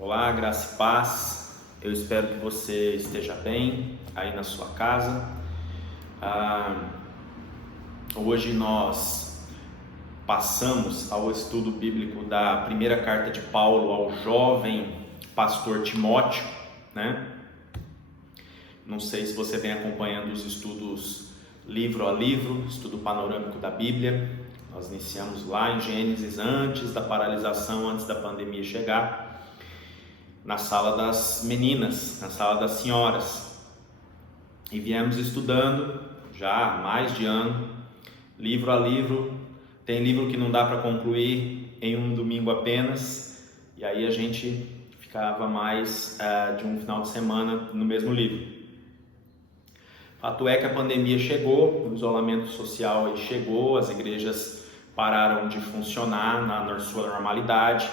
Olá, graça e paz. Eu espero que você esteja bem aí na sua casa. Hoje nós passamos ao estudo bíblico da primeira carta de Paulo ao jovem pastor Timóteo, né? Não sei se você vem acompanhando os estudos livro a livro, estudo panorâmico da Bíblia. Nós iniciamos lá em Gênesis, antes da paralisação, antes da pandemia chegar, na sala das meninas, na sala das senhoras, e viemos estudando já há mais de ano, livro a livro. Tem livro que não dá para concluir em um domingo apenas, e aí a gente ficava mais de um final de semana no mesmo livro. Fato é que a pandemia chegou, o isolamento social aí chegou, as igrejas pararam de funcionar na sua normalidade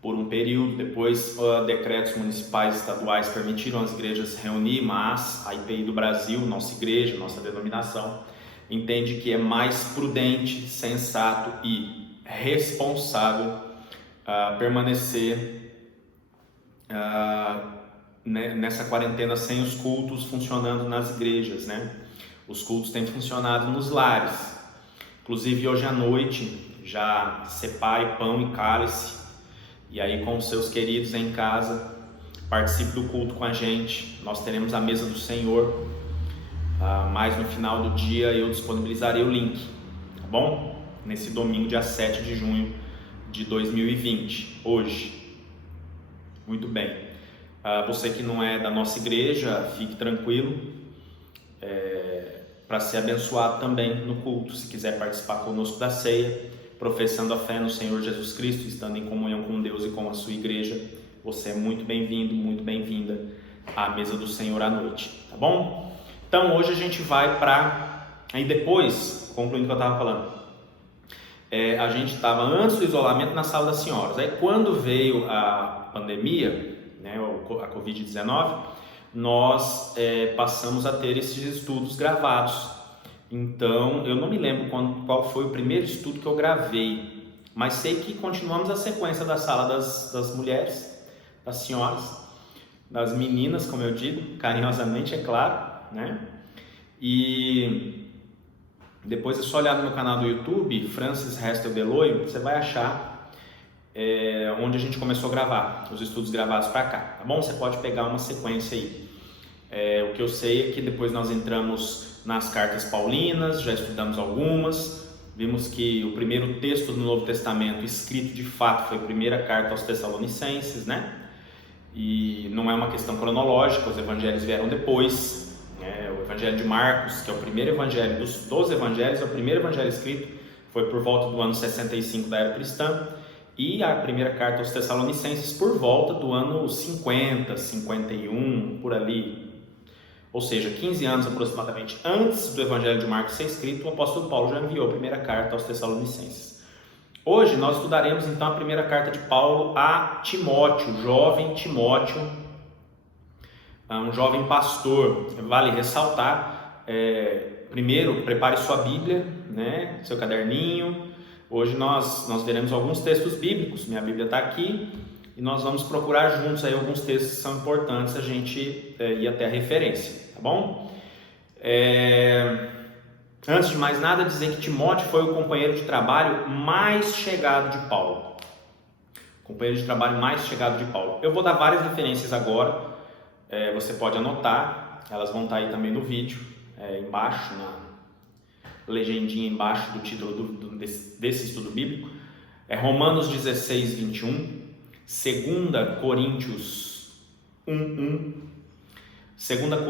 por um período. Depois decretos municipais e estaduais permitiram as igrejas se reunir, mas a IPI do Brasil, nossa igreja, nossa denominação, entende que é mais prudente, sensato e responsável permanecer nessa quarentena sem os cultos funcionando nas igrejas, né? Os cultos têm funcionado nos lares. Inclusive hoje à noite já separe pão e cálice, e aí com os seus queridos em casa, participe do culto com a gente. Nós teremos a mesa do Senhor, mas no final do dia eu disponibilizarei o link, tá bom? Nesse domingo, dia 7 de junho de 2020, hoje. Muito bem. Você que não é da nossa igreja, fique tranquilo, para ser abençoado também no culto. Se quiser participar conosco da ceia, professando a fé no Senhor Jesus Cristo, estando em comunhão com Deus e com a sua igreja, você é muito bem-vindo, muito bem-vinda à mesa do Senhor à noite, tá bom? Então hoje a gente vai aí depois, concluindo o que eu estava falando, a gente estava antes do isolamento na sala das senhoras. Aí quando veio a pandemia, né, a Covid-19, nós passamos a ter esses estudos gravados. Então, eu não me lembro qual foi o primeiro estudo que eu gravei, mas sei que continuamos a sequência da sala das mulheres, das senhoras, das meninas, como eu digo, carinhosamente, é claro, né? E depois é só olhar no meu canal do YouTube, Francis Restel Deloio, você vai achar onde a gente começou a gravar, os estudos gravados para cá, tá bom? Você pode pegar uma sequência aí. O que eu sei é que depois nós entramos nas cartas paulinas, já estudamos algumas, vimos que o primeiro texto do Novo Testamento escrito de fato foi a primeira carta aos Tessalonicenses, né? E não é uma questão cronológica, os evangelhos vieram depois, né? O evangelho de Marcos, que é o primeiro evangelho dos evangelhos, é o primeiro evangelho escrito, foi por volta do ano 65 da era cristã, e a primeira carta aos Tessalonicenses por volta do ano 50, 51, por ali. Ou seja, 15 anos aproximadamente antes do Evangelho de Marcos ser escrito, o apóstolo Paulo já enviou a primeira carta aos Tessalonicenses. Hoje nós estudaremos então a primeira carta de Paulo a Timóteo, jovem Timóteo, um jovem pastor. Vale ressaltar, primeiro, prepare sua Bíblia, né, seu caderninho. Hoje nós veremos alguns textos bíblicos, minha Bíblia está aqui. E nós vamos procurar juntos aí alguns textos que são importantes a gente ir até a referência, tá bom? Antes de mais nada, dizer que Timóteo foi o companheiro de trabalho mais chegado de Paulo. Companheiro de trabalho mais chegado de Paulo. Eu vou dar várias referências agora, você pode anotar, elas vão estar aí também no vídeo, embaixo, na legendinha embaixo do título desse estudo bíblico. Romanos 16, 21. 2 Coríntios 1:1, 2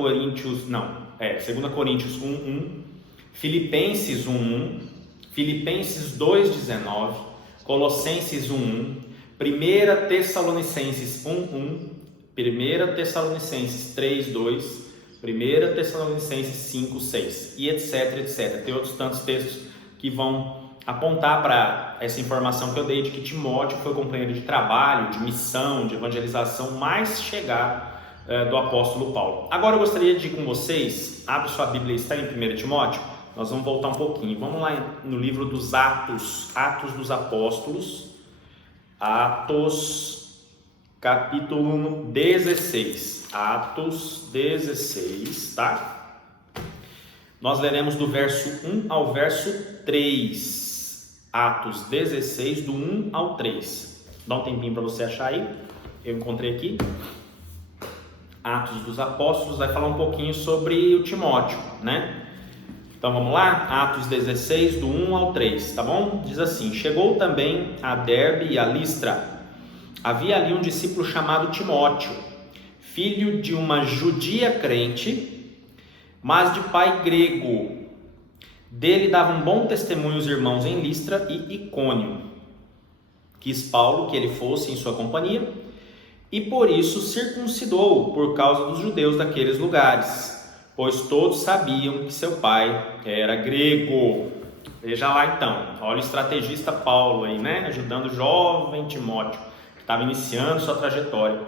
Coríntios 1:1, Filipenses 1:1, Filipenses 2:19, Colossenses 1:1, 1 Tessalonicenses 1:1, 1 Tessalonicenses 3:2, 1 Tessalonicenses 5:6 e etc, etc. Tem outros tantos textos que vão apontar para essa informação que eu dei de que Timóteo foi o companheiro de trabalho, de missão, de evangelização mais chegado do apóstolo Paulo. Agora eu gostaria de ir com vocês, abre sua Bíblia e está em 1 Timóteo, nós vamos voltar um pouquinho, vamos lá no livro dos Atos dos Apóstolos, Atos capítulo 16, Atos 16, tá? Nós leremos do verso 1 ao verso 3, Atos 16, do 1 ao 3. Dá um tempinho para você achar aí, eu encontrei aqui. Atos dos Apóstolos vai falar um pouquinho sobre o Timóteo, né? Então vamos lá, Atos 16, do 1 ao 3, tá bom? Diz assim: chegou também a Derbe e a Listra. Havia ali um discípulo chamado Timóteo, filho de uma judia crente, mas de pai grego. Dele davam bom testemunho os irmãos em Listra e Icônio. Quis Paulo que ele fosse em sua companhia, e por isso circuncidou por causa dos judeus daqueles lugares, pois todos sabiam que seu pai era grego. Veja lá então, olha o estrategista Paulo aí, né? Ajudando o jovem Timóteo, que estava iniciando sua trajetória.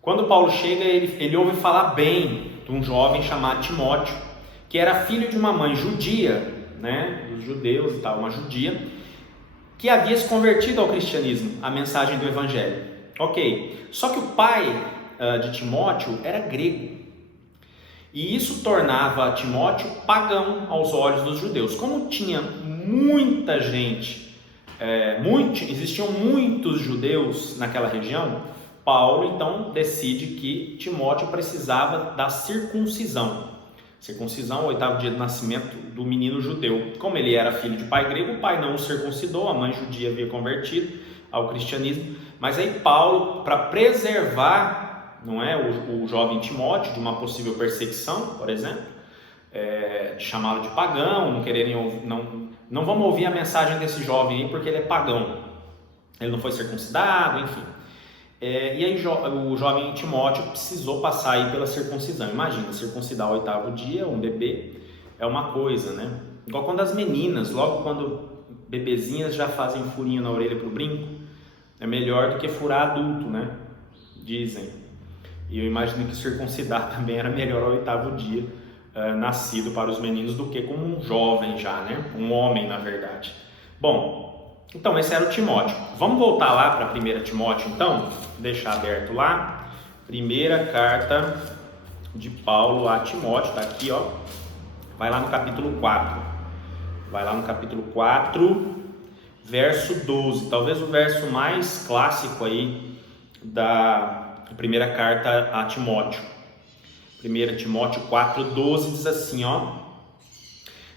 Quando Paulo chega, ele ouve falar bem de um jovem chamado Timóteo, que era filho de uma mãe judia, né? Dos judeus e tal, uma judia, que havia se convertido ao cristianismo, a mensagem do evangelho. Ok, só que o pai de Timóteo era grego, e isso tornava Timóteo pagão aos olhos dos judeus. Como tinha muita gente, existiam muitos judeus naquela região, Paulo então decide que Timóteo precisava da circuncisão. Circuncisão, o 8º dia de nascimento do menino judeu. Como ele era filho de pai grego, o pai não o circuncidou, a mãe judia havia convertido ao cristianismo. Mas aí Paulo, para preservar, não é, o jovem Timóteo de uma possível perseguição, por exemplo, de chamá-lo de pagão, não quererem ouvir, não vamos ouvir a mensagem desse jovem aí porque ele é pagão, ele não foi circuncidado, enfim. E aí o jovem Timóteo precisou passar aí pela circuncisão. Imagina, circuncidar o 8º dia, um bebê, é uma coisa, né? Igual quando as meninas, logo quando bebezinhas já fazem furinho na orelha pro brinco, é melhor do que furar adulto, né? Dizem. E eu imagino que circuncidar também era melhor ao 8º dia nascido para os meninos do que como um jovem já, né? Um homem, na verdade. Bom, então esse era o Timóteo. Vamos voltar lá para 1 Timóteo, então? Deixar aberto lá. Primeira carta de Paulo a Timóteo, tá aqui, ó. Vai lá no capítulo 4. Vai lá no capítulo 4, verso 12. Talvez o verso mais clássico aí da primeira carta a Timóteo. 1 Timóteo 4,12 diz assim, ó: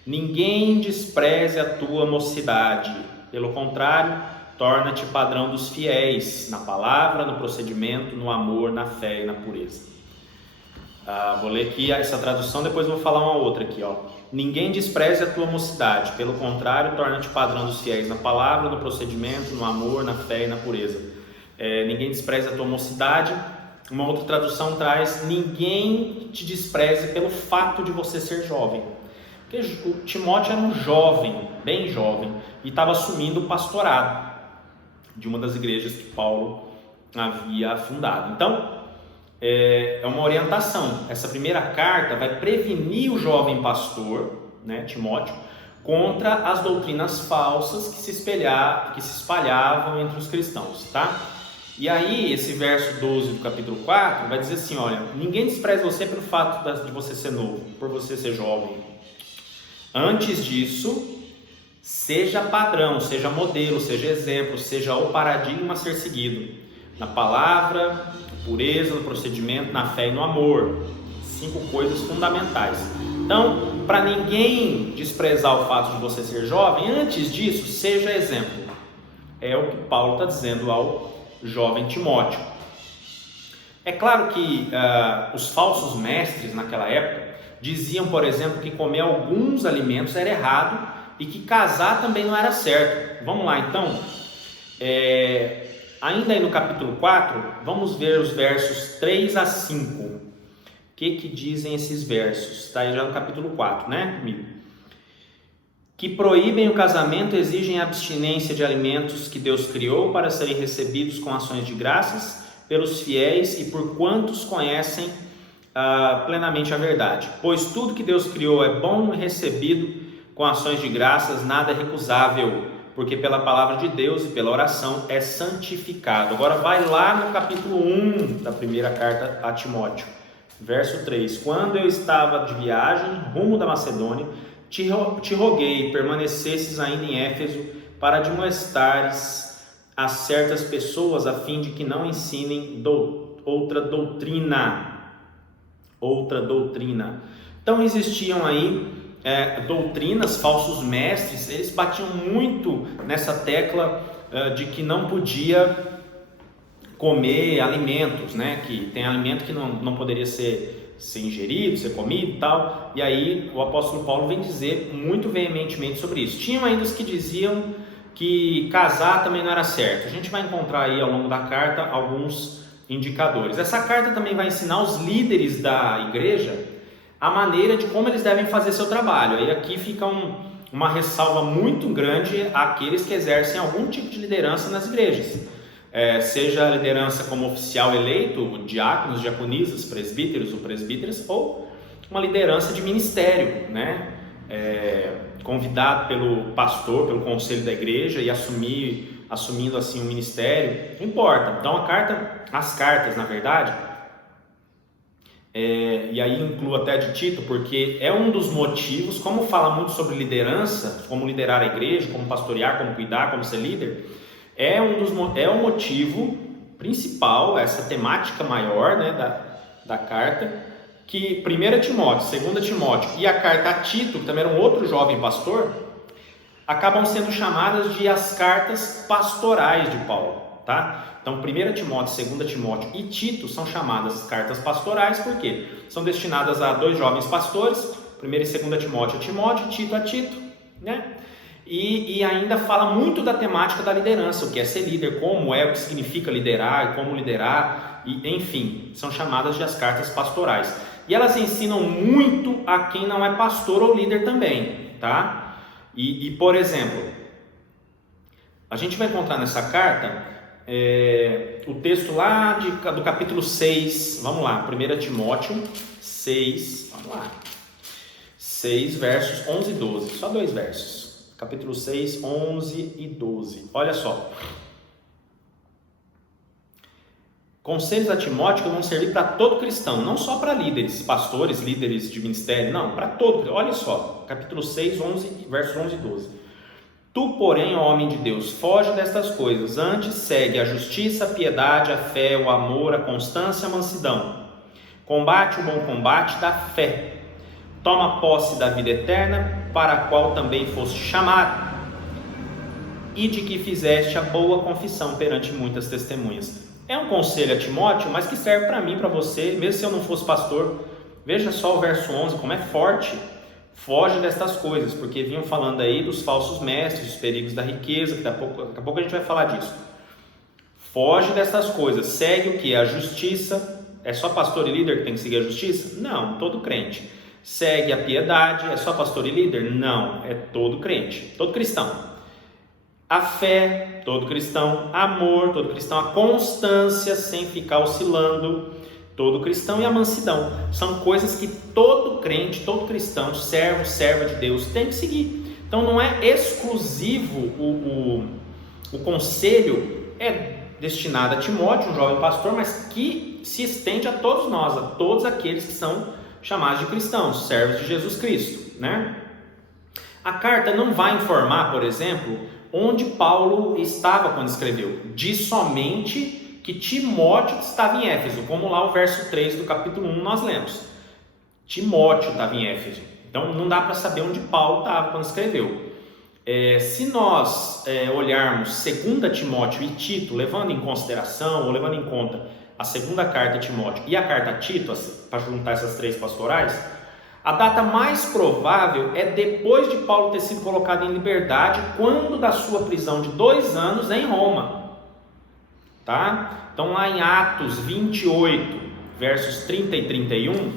ninguém despreze a tua mocidade, pelo contrário, torna-te padrão dos fiéis, na palavra, no procedimento, no amor, na fé e na pureza. Vou ler aqui essa tradução, depois vou falar uma outra aqui, ó. Ninguém despreze a tua mocidade, pelo contrário, torna-te padrão dos fiéis, na palavra, no procedimento, no amor, na fé e na pureza. Ninguém despreze a tua mocidade. Uma outra tradução traz: ninguém te despreze pelo fato de você ser jovem. Porque o Timóteo era um jovem, bem jovem, e estava assumindo o pastorado de uma das igrejas que Paulo havia fundado. Então, é uma orientação. Essa primeira carta vai prevenir o jovem pastor, né, Timóteo, contra as doutrinas falsas que se espalhavam entre os cristãos, tá? E aí, esse verso 12 do capítulo 4 vai dizer assim, olha, ninguém despreze você pelo fato de você ser novo, por você ser jovem. Antes disso, seja padrão, seja modelo, seja exemplo, seja o paradigma a ser seguido. Na palavra, pureza, no procedimento, na fé e no amor. 5 coisas fundamentais. Então, para ninguém desprezar o fato de você ser jovem, antes disso, seja exemplo. É o que Paulo está dizendo ao jovem Timóteo. É claro que os falsos mestres naquela época diziam, por exemplo, que comer alguns alimentos era errado e que casar também não era certo. Vamos lá então, ainda aí no capítulo 4, vamos ver os versos 3 a 5. O que dizem esses versos? Está aí já no capítulo 4, né, comigo? Que proíbem o casamento, exigem a abstinência de alimentos que Deus criou para serem recebidos com ações de graças pelos fiéis e por quantos conhecem plenamente a verdade. Pois tudo que Deus criou é bom e recebido com ações de graças, nada é recusável, porque pela palavra de Deus e pela oração é santificado. Agora vai lá no capítulo 1 da primeira carta a Timóteo, verso 3. Quando eu estava de viagem rumo da Macedônia, te roguei, permanecesses ainda em Éfeso, para admoestares a certas pessoas, a fim de que não ensinem outra doutrina. Então existiam aí doutrinas, falsos mestres, eles batiam muito nessa tecla de que não podia comer alimentos, né? Que tem alimento que não poderia ser ingerido, ser comido e tal. E aí o apóstolo Paulo vem dizer muito veementemente sobre isso. Tinham ainda os que diziam que casar também não era certo. A gente vai encontrar aí ao longo da carta alguns indicadores. Essa carta também vai ensinar os líderes da igreja a maneira de como eles devem fazer seu trabalho. Aí aqui fica uma ressalva muito grande àqueles que exercem algum tipo de liderança nas igrejas. Seja a liderança como oficial eleito, diáconos, diaconisas, presbíteros ou presbíteras, ou uma liderança de ministério, né? Convidado pelo pastor, pelo conselho da igreja e assumindo assim o ministério, não importa. Então as cartas, na verdade, e aí incluo até de Tito, porque é um dos motivos, como fala muito sobre liderança, como liderar a igreja, como pastorear, como cuidar, como ser líder, é o motivo principal, essa temática maior, né, da carta, que 1 Timóteo, 2 Timóteo e a carta a Tito, que também era um outro jovem pastor, acabam sendo chamadas de as cartas pastorais de Paulo, tá? Então 1 Timóteo, 2 Timóteo e Tito são chamadas cartas pastorais, porque são destinadas a dois jovens pastores, 1 e 2 Timóteo a Timóteo, Tito a Tito, né? E ainda fala muito da temática da liderança, o que é ser líder, como o que significa liderar, como liderar, e, enfim, são chamadas de as cartas pastorais. E elas ensinam muito a quem não é pastor ou líder também, tá? E por exemplo, a gente vai encontrar nessa carta o texto lá do capítulo 6, vamos lá, 1 Timóteo 6, vamos lá, 6 versos 11 e 12, só dois versos. Capítulo 6, 11 e 12. Olha só. Conselhos a Timóteo que vão servir para todo cristão, não só para líderes, pastores, líderes de ministério, não, para todo. Olha só, capítulo 6, 11, versos 11 e 12. Tu, porém, ó homem de Deus, foge destas coisas, antes segue a justiça, a piedade, a fé, o amor, a constância, a mansidão. Combate o bom combate da fé. Toma posse da vida eterna, para a qual também foste chamado, e de que fizeste a boa confissão perante muitas testemunhas. É um conselho a Timóteo, mas que serve para mim, para você, mesmo se eu não fosse pastor. Veja só o verso 11, como é forte. Foge destas coisas, porque vinham falando aí dos falsos mestres, dos perigos da riqueza, que daqui a pouco a gente vai falar disso. Foge destas coisas, segue o que? A justiça. É só pastor e líder que tem que seguir a justiça? Não, todo crente. Segue a piedade, é só pastor e líder? Não, é todo crente, todo cristão. A fé, todo cristão. Amor, todo cristão. A constância, sem ficar oscilando, todo cristão. E a mansidão. São coisas que todo crente, todo cristão, serva de Deus tem que seguir. Então não é exclusivo, o conselho é destinado a Timóteo, um jovem pastor, mas que se estende a todos nós, a todos aqueles que são chamados de cristãos, servos de Jesus Cristo, né? A carta não vai informar, por exemplo, onde Paulo estava quando escreveu. Diz somente que Timóteo estava em Éfeso, como lá o verso 3 do capítulo 1 nós lemos. Timóteo estava em Éfeso. Então não dá para saber onde Paulo estava quando escreveu. Se nós olharmos 2 Timóteo e Tito, levando em consideração ou levando em conta a segunda carta a Timóteo e a carta a Tito, para juntar essas três pastorais, a data mais provável é depois de Paulo ter sido colocado em liberdade, quando da sua prisão de 2 anos em Roma, tá? Então lá em Atos 28, versos 30 e 31,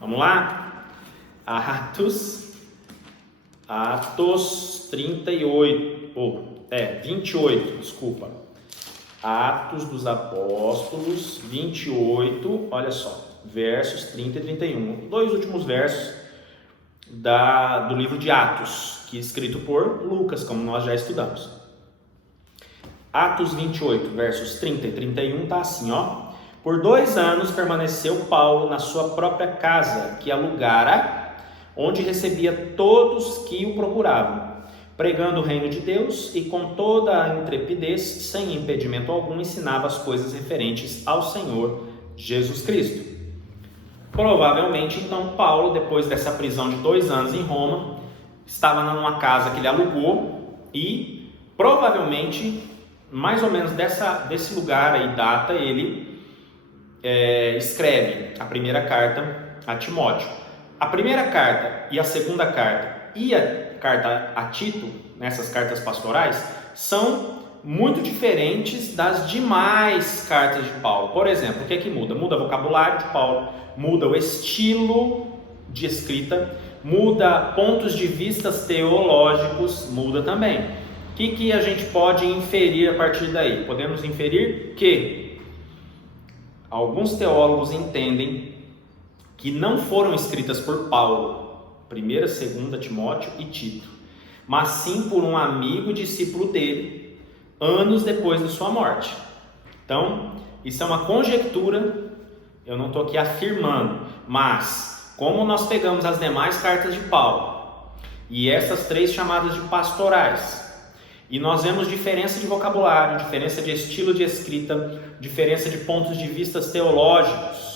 vamos lá? Atos 28, desculpa. Atos dos Apóstolos 28, olha só, versos 30 e 31, dois últimos versos do livro de Atos, que é escrito por Lucas, como nós já estudamos. Atos 28, versos 30 e 31, está assim, ó. Por 2 anos permaneceu Paulo na sua própria casa, que alugara, onde recebia todos que o procuravam, pregando o reino de Deus e com toda a intrepidez, sem impedimento algum, ensinava as coisas referentes ao Senhor Jesus Cristo. Provavelmente, então, Paulo, depois dessa prisão de 2 anos em Roma, estava numa casa que ele alugou e, provavelmente, mais ou menos desse lugar aí, data, ele escreve a primeira carta a Timóteo. A primeira carta e a segunda carta e a carta a Tito, nessas cartas pastorais, são muito diferentes das demais cartas de Paulo. Por exemplo, o que é que muda? Muda o vocabulário de Paulo, muda o estilo de escrita, muda pontos de vista teológicos, muda também. O que a gente pode inferir a partir daí? Podemos inferir que alguns teólogos entendem que não foram escritas por Paulo, 1ª, 2ª Timóteo e Tito, mas sim por um amigo e discípulo dele, anos depois de sua morte. Então, isso é uma conjectura, eu não estou aqui afirmando, mas como nós pegamos as demais cartas de Paulo e essas 3 chamadas de pastorais, e nós vemos diferença de vocabulário, diferença de estilo de escrita, diferença de pontos de vista teológicos,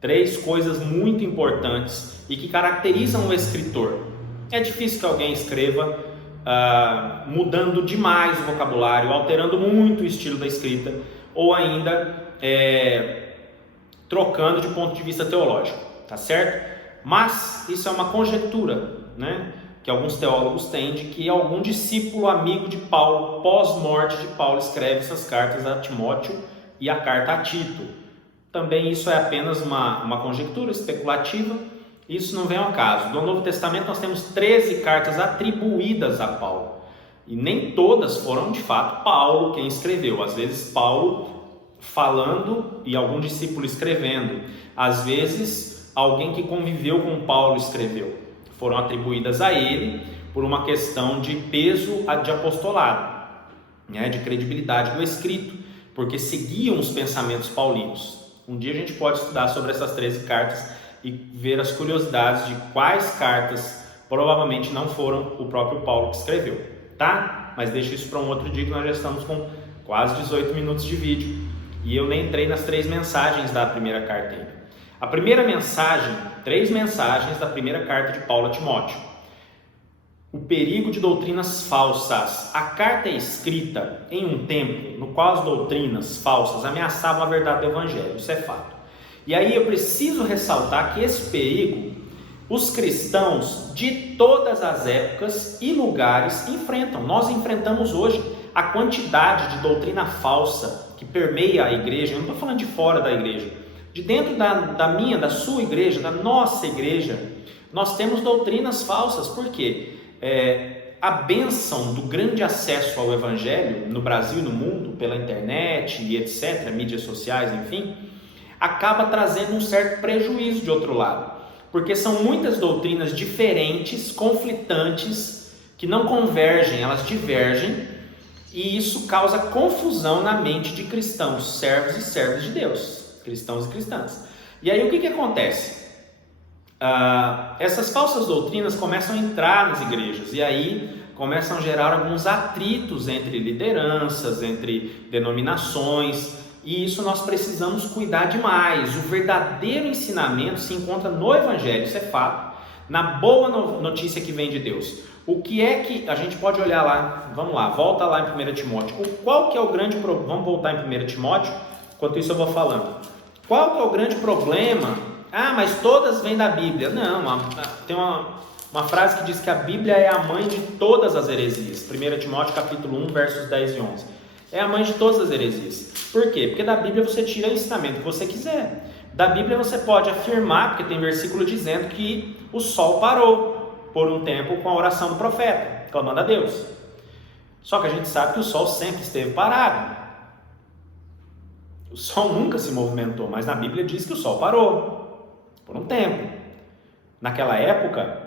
3 coisas muito importantes e que caracterizam o escritor. É difícil que alguém escreva mudando demais o vocabulário, alterando muito o estilo da escrita, ou ainda trocando de ponto de vista teológico, tá certo? Mas isso é uma conjectura, né? Que alguns teólogos têm de que algum discípulo amigo de Paulo, pós-morte de Paulo, escreve essas cartas a Timóteo e a carta a Tito. Também isso é apenas uma conjectura especulativa, isso não vem ao caso. No Novo Testamento nós temos 13 cartas atribuídas a Paulo, e nem todas foram de fato Paulo quem escreveu. Às vezes Paulo falando e algum discípulo escrevendo, às vezes alguém que conviveu com Paulo escreveu. Foram atribuídas a ele por uma questão de peso de apostolado, né, de credibilidade do escrito, porque seguiam os pensamentos paulinos. Um dia a gente pode estudar sobre essas 13 cartas e ver as curiosidades de quais cartas provavelmente não foram o próprio Paulo que escreveu, tá? Mas deixa isso para um outro dia, que nós já estamos com quase 18 minutos de vídeo e eu nem entrei nas 3 mensagens da primeira carta ainda. A primeira mensagem, 3 mensagens da primeira carta de Paulo a Timóteo. O perigo de doutrinas falsas. A carta é escrita em um tempo no qual as doutrinas falsas ameaçavam a verdade do Evangelho, isso é fato. E aí eu preciso ressaltar que esse perigo, os cristãos de todas as épocas e lugares enfrentam. Nós enfrentamos hoje a quantidade de doutrina falsa que permeia a igreja. Eu não estou falando de fora da igreja, de dentro da sua igreja, da nossa igreja, nós temos doutrinas falsas. Por quê? A bênção do grande acesso ao Evangelho no Brasil e no mundo, pela internet e etc., mídias sociais, enfim, acaba trazendo um certo prejuízo de outro lado, porque são muitas doutrinas diferentes, conflitantes, que não convergem, elas divergem, e isso causa confusão na mente de cristãos, servos e servas de Deus, cristãos e cristãs. E aí o que acontece? Essas falsas doutrinas começam a entrar nas igrejas e aí começam a gerar alguns atritos entre lideranças, entre denominações, e isso nós precisamos cuidar demais. O verdadeiro ensinamento se encontra no Evangelho, isso é fato, na boa notícia que vem de Deus. O que é que a gente pode olhar lá? Vamos lá, volta lá em 1 Timóteo. Qual que é o grande problema? Vamos voltar em 1 Timóteo, enquanto isso eu vou falando. Qual que é o grande problema? Mas todas vêm da Bíblia. Não, tem uma frase que diz que a Bíblia é a mãe de todas as heresias. 1 Timóteo capítulo 1, versos 10 e 11. É a mãe de todas as heresias. Por quê? Porque da Bíblia você tira o ensinamento que você quiser. Da Bíblia você pode afirmar, porque tem versículo dizendo que o sol parou por um tempo com a oração do profeta, clamando a Deus. Só que a gente sabe que o sol sempre esteve parado. O sol nunca se movimentou, mas na Bíblia diz que o sol parou por um tempo. Naquela época,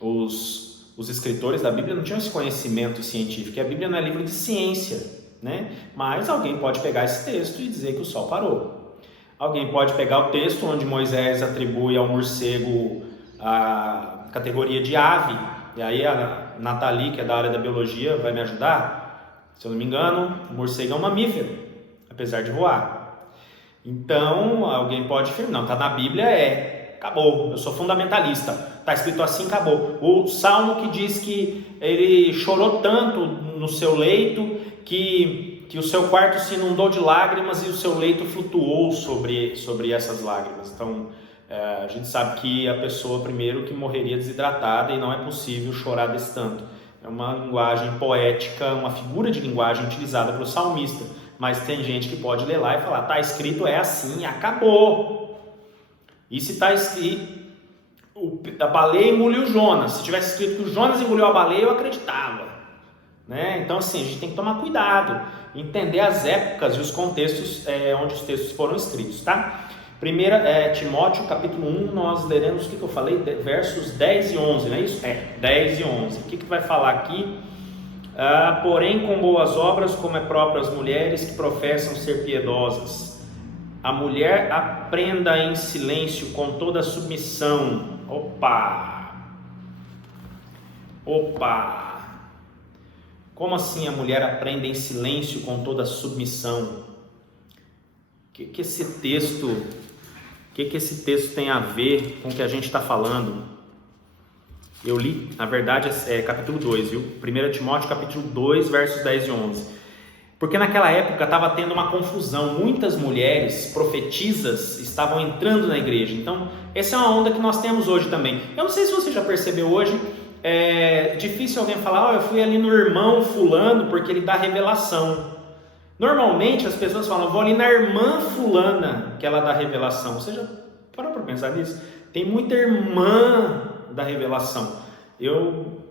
os escritores da Bíblia não tinham esse conhecimento científico, e a Bíblia não é livro de ciência, né? Mas alguém pode pegar esse texto e dizer que o sol parou. Alguém pode pegar o texto onde Moisés atribui ao morcego a categoria de ave, e aí a Nathalie, que é da área da biologia, vai me ajudar. Se eu não me engano, o morcego é um mamífero, apesar de voar. Então, alguém pode afirmar, não, está na Bíblia, acabou, eu sou fundamentalista, está escrito assim, acabou. O Salmo que diz que ele chorou tanto no seu leito que o seu quarto se inundou de lágrimas e o seu leito flutuou sobre essas lágrimas. Então, a gente sabe que a pessoa primeiro que morreria desidratada, e não é possível chorar desse tanto. É uma linguagem poética, uma figura de linguagem utilizada pelo salmista, mas tem gente que pode ler lá e falar, está escrito é assim, acabou. E se está escrito, a baleia engoliu Jonas, se tivesse escrito que o Jonas engoliu a baleia, eu acreditava, né? Então assim, a gente tem que tomar cuidado, entender as épocas e os contextos onde os textos foram escritos, tá? 1 Timóteo capítulo 1, nós leremos o que eu falei, versos 10 e 11, não é isso? 10 e 11. O que vai falar aqui? Porém, com boas obras, como é próprio às mulheres que professam ser piedosas. A mulher aprenda em silêncio com toda submissão. Opa! Como assim a mulher aprende em silêncio com toda submissão? O que esse texto tem a ver com o que a gente está falando? Eu li, na verdade, capítulo 2, viu? 1 Timóteo capítulo 2, versos 10 e 11. Porque naquela época estava tendo uma confusão, muitas mulheres profetisas estavam entrando na igreja. Então, essa é uma onda que nós temos hoje também. Eu não sei se você já percebeu hoje, é difícil alguém falar, eu fui ali no irmão fulano porque ele dá revelação. Normalmente as pessoas falam, vou ali na irmã fulana que ela dá revelação. Você já parou para pensar nisso? Tem muita irmã da revelação. Eu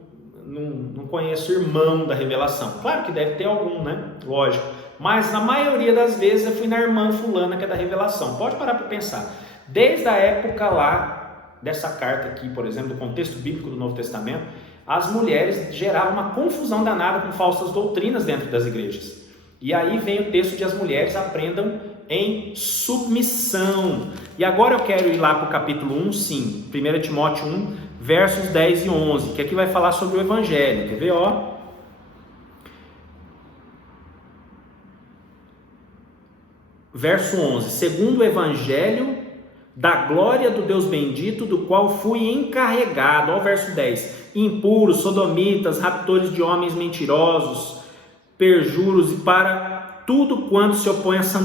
não conheço irmão da revelação. Claro que deve ter algum, né? Lógico. Mas na maioria das vezes eu fui na irmã fulana que é da revelação. Pode parar para pensar. Desde a época lá, dessa carta aqui, por exemplo, do contexto bíblico do Novo Testamento, as mulheres geravam uma confusão danada com falsas doutrinas dentro das igrejas. E aí vem o texto de as mulheres aprendam em submissão. E agora eu quero ir lá para o capítulo 1, sim, 1 Timóteo 1, versos 10 e 11, que aqui vai falar sobre o Evangelho. Quer ver? Verso 11, segundo o Evangelho da glória do Deus bendito, do qual fui encarregado. Olha o verso 10, impuros, sodomitas, raptores de homens mentirosos, perjuros, e para tudo quanto se opõe a sã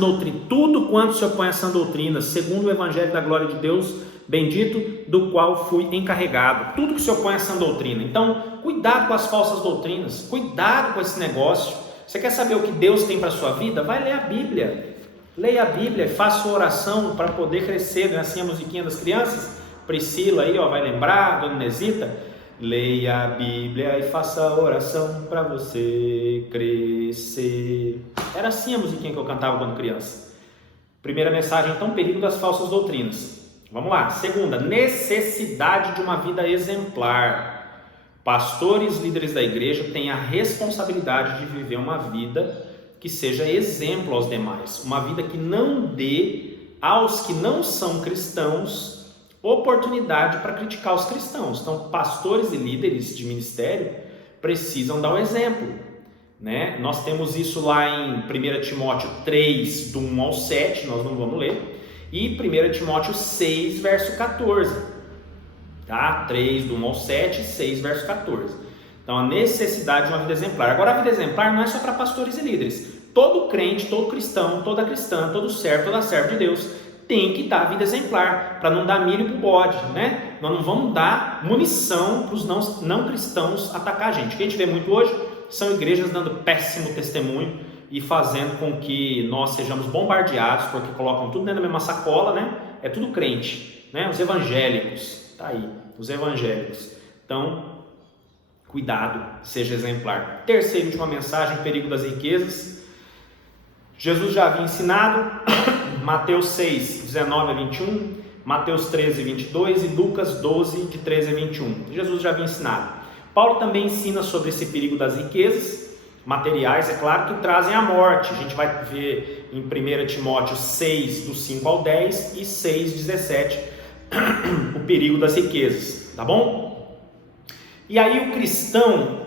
doutrina, segundo o Evangelho da glória de Deus bendito, do qual fui encarregado. Tudo que se opõe a sã doutrina. Então, cuidado com as falsas doutrinas, cuidado com esse negócio. Você quer saber o que Deus tem para a sua vida? Vai ler a Bíblia. Leia a Bíblia, faça oração para poder crescer. Não é assim a musiquinha das crianças? Priscila aí, vai lembrar, Dona Inesita? Leia a Bíblia e faça oração para você crescer. Era assim a musiquinha que eu cantava quando criança. Primeira mensagem, então, perigo das falsas doutrinas. Vamos lá. Segunda, necessidade de uma vida exemplar. Pastores, líderes da igreja têm a responsabilidade de viver uma vida que seja exemplo aos demais. Uma vida que não dê aos que não são cristãos oportunidade para criticar os cristãos. Então, pastores e líderes de ministério precisam dar o exemplo, né? Nós temos isso lá em 1 Timóteo 3, do 1 ao 7, nós não vamos ler, e 1 Timóteo 6, verso 14, tá? 3, do 1 ao 7, 6, verso 14. Então, a necessidade de uma vida exemplar. Agora, a vida exemplar não é só para pastores e líderes. Todo crente, todo cristão, toda cristã, todo servo, toda serva de Deus tem que dar a vida exemplar, para não dar milho para o bode, né? Nós não vamos dar munição para os não cristãos atacar a gente. O que a gente vê muito hoje são igrejas dando péssimo testemunho e fazendo com que nós sejamos bombardeados, porque colocam tudo dentro da mesma sacola, né? É tudo crente, né? Os evangélicos, tá aí, os evangélicos. Então, cuidado, seja exemplar. Terceira e última mensagem, perigo das riquezas. Jesus já havia ensinado, Mateus 6, 19 a 21, Mateus 13, 22 e Lucas 12, de 13 a 21. Jesus já havia ensinado. Paulo também ensina sobre esse perigo das riquezas materiais, é claro, que trazem a morte. A gente vai ver em 1 Timóteo 6, do 5 ao 10 e 6, 17, o perigo das riquezas, tá bom? E aí o cristão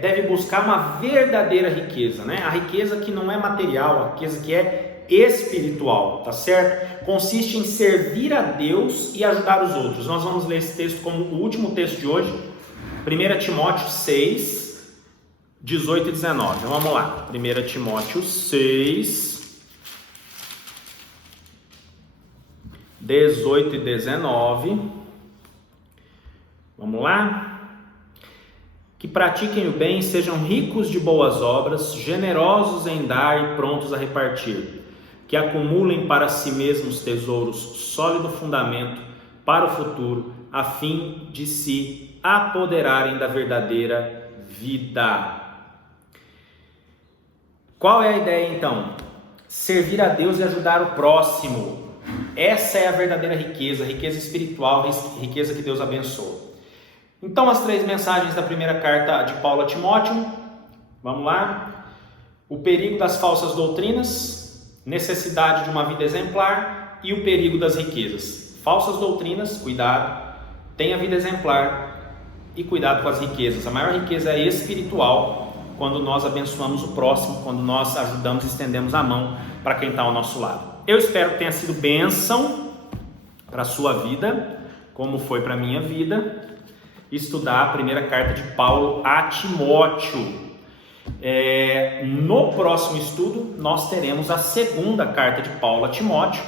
deve buscar uma verdadeira riqueza, né? A riqueza que não é material, a riqueza que é espiritual, tá certo? Consiste em servir a Deus e ajudar os outros. Nós vamos ler esse texto como o último texto de hoje, 1 Timóteo 6, 18 e 19. Então vamos lá, 1 Timóteo 6, 18 e 19. Vamos lá? Que pratiquem o bem, sejam ricos de boas obras, generosos em dar e prontos a repartir. Que acumulem para si mesmos tesouros, sólido fundamento para o futuro, a fim de se apoderarem da verdadeira vida. Qual é a ideia então? Servir a Deus e ajudar o próximo. Essa é a verdadeira riqueza, riqueza espiritual, riqueza que Deus abençoa. Então, as 3 mensagens da primeira carta de Paulo a Timóteo. Vamos lá. O perigo das falsas doutrinas, necessidade de uma vida exemplar e o perigo das riquezas. Falsas doutrinas, cuidado. Tenha vida exemplar e cuidado com as riquezas. A maior riqueza é espiritual, quando nós abençoamos o próximo, quando nós ajudamos e estendemos a mão para quem está ao nosso lado. Eu espero que tenha sido bênção para a sua vida, como foi para a minha vida, estudar a primeira carta de Paulo a Timóteo. No próximo estudo, nós teremos a segunda carta de Paulo a Timóteo,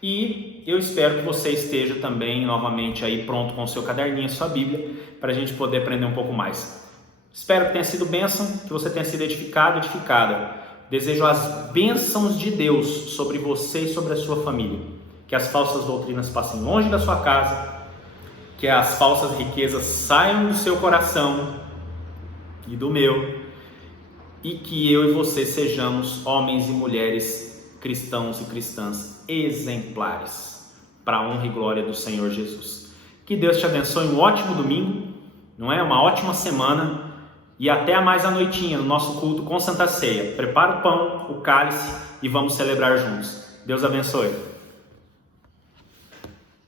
e eu espero que você esteja também novamente aí pronto com o seu caderninho, sua Bíblia, para a gente poder aprender um pouco mais. Espero que tenha sido bênção, que você tenha sido edificado, edificada. Desejo as bênçãos de Deus sobre você e sobre a sua família. Que as falsas doutrinas passem longe da sua casa, que as falsas riquezas saiam do seu coração e do meu, e que eu e você sejamos homens e mulheres cristãos e cristãs exemplares, para a honra e glória do Senhor Jesus. Que Deus te abençoe, um ótimo domingo, não é? Uma ótima semana, e até mais à noitinha no nosso culto com Santa Ceia. Prepara o pão, o cálice e vamos celebrar juntos. Deus abençoe.